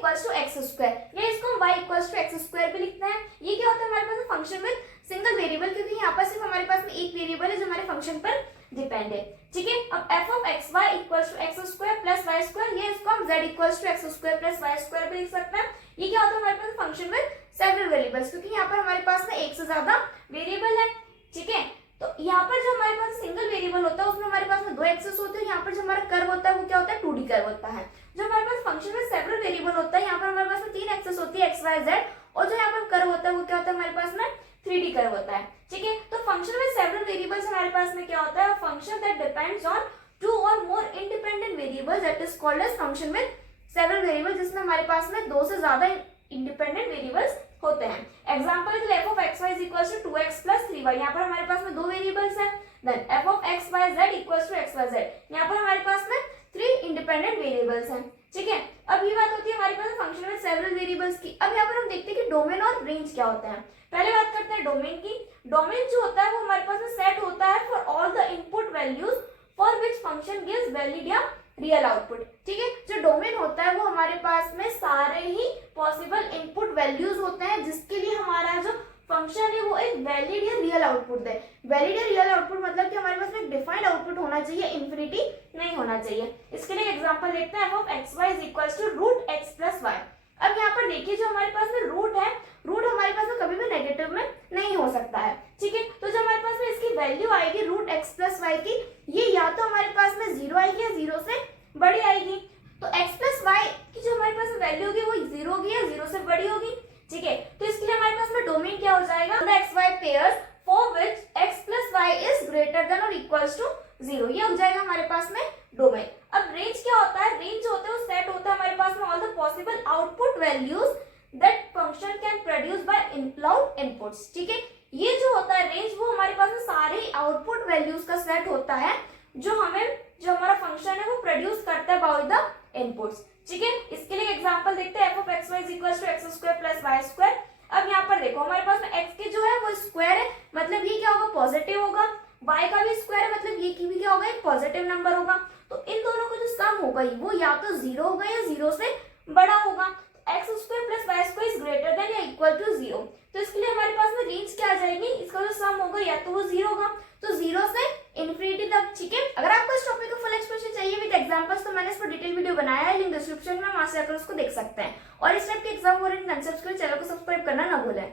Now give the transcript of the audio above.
Equals to x square, या इसको हम y equals to x square भी लिखते हैं। ये क्या होता है हमारे पास फंक्शन विद सिंगल वेरिएबल, क्योंकि यहाँ पर सिर्फ हमारे पास में एक वेरिएबल है जो हमारे फंक्शन पर डिपेंड है। ठीक है, अब f of x y equals to x square plus y square, ये इसको हम z equals to x square plus y square भी लिख सकते हैं। ये क्या होता है हमारे पास फंक्शन विद सेवरल वेरिएबल्स, क्योंकि यहाँ पर हमारे पास में एक से ज्यादा वेरिएबल है। ठीक है, तो यहाँ पर जो हमारे पास सिंगल वेरिएबल होता है उसमें हमारे पास में दो एक्सेस होते हैं। यहाँ पर जो हमारा कर्व होता है वो क्या होता है 2D कर्व होता है। जो हमारे पास फंक्शन में सेवरल वेरिएबल होता है यहाँ पर हमारे पास में तीन एक्सेस होती है एक्स वाई जेड, और जो यहाँ पर कर्व होता है वो क्या होता है हमारे पास में 3D कर्व होता है। ठीक है, तो फंक्शन में सेवरल वेरिएबल्स हमारे पास में क्या होता है, function that depends on two or more independent variables that is called as function with several variable, जिसमें हमारे पास में दो से ज्यादा इंडिपेंडेंट वेरिएबल्स होते हैं। एग्जांपल के लिए f of x y is equals to 2x plus 3y, यहाँ पर हमारे पास में दो वेरिएबल्स हैं। Then f of x y z equals to x y z, यहाँ पर हमारे पास में 3 इंडिपेंडेंट वेरिएबल्स हैं। ठीक है, अब ये बात होती है हमारे पास फंक्शन में सेवरल वेरिएबल्स की। अब यहाँ पर हम देखते हैं कि डोमेन और रेंज क्या होता है। पहले बात करते हैं डोमेन की। डोमेन जो होता है वो हमारे पास में सेट होता है for all the input values for which function gives valid या रियल आउटपुट। ठीक है, जो डोमेन होता है वो हमारे पास में सारे ही पॉसिबल इनपुट वैल्यूज होते हैं जिसके लिए हमारा जो फंक्शन है वो एक वैलिड या रियल आउटपुट दे। वैलिड या रियल आउटपुट मतलब कि हमारे पास में एक डिफाइंड आउटपुट होना चाहिए, इंफिनिटी नहीं होना चाहिए। इसके लिए एग्जांपल देखते हैं, f of x y is equals to root x plus y। अब यहाँ पर देखिए जो हमारे पास में रूट है, रूट हमारे पास में कभी भी नेगेटिव में नहीं हो सकता है। ठीक है, तो जो हमारे पास में इसकी वैल्यू आएगी रूट एक्स प्लस वाई की, ये या तो हमारे पास में जीरो आएगी या जीरो से बड़ी आएगी। तो x प्लस वाई की जो हमारे पास वैल्यू होगी वो जीरो होगी या जीरो से बड़ी होगी। ठीक है, तो इसके लिए हमारे पास में डोमेन क्या हो जाएगा, x y pairs for which x plus y is greater than और इक्वल्स टू जीरो, ये हो जाएगा हमारे पास में डोमेन। अब रेंज क्या होता है, रेंज जो होता है वो सेट होता है हमारे पास में all the possible output values that function can produce by input inputs. ठीक है, ये जो होता है रेंज वो हमारे पास में सारे आउटपुट वैल्यूज का सेट होता है जो हमारा फंक्शन है वो प्रोड्यूस करता है बाय द इनपुट्स। ठीक है, इसके लिए एग्जांपल देखते हैं, f of x y is equals to x square plus y square। अब यहाँ पर देखो हमारे पास में x के जो है वो स्क्वायर है, मतलब ये क्या होगा पॉजिटिव होगा, y का भी स्क्वायर है मतलब ये की भी क्या होगा एक पॉजिटिव नंबर होगा। तो इन दोनों का जो सम होगा वो या तो जीरो होगा या जीरो से बड़ा होगा। X square plus y square is greater than या इक्वल टू जीरो, तो इसके लिए हमारे पास में रेंज क्या आ जाएगी, इसका जो सम होगा या तो वो जीरो होगा, तो जीरो से इन्फिनिटी तक। ठीक है, अगर आपको इस टॉपिक का फुल एक्सप्लेनेशन चाहिए विद एग्जांपल्स तो मैंने इस पर डिटेल वीडियो बनाया है, लिंक डिस्क्रिप्शन में, वहां से आकर उसको देख सकते हैं। और इस टाइप के एग्जाम ओरिएंटेड कंसेप्ट्स के लिए चैनल को सब्सक्राइब करना ना भूलें।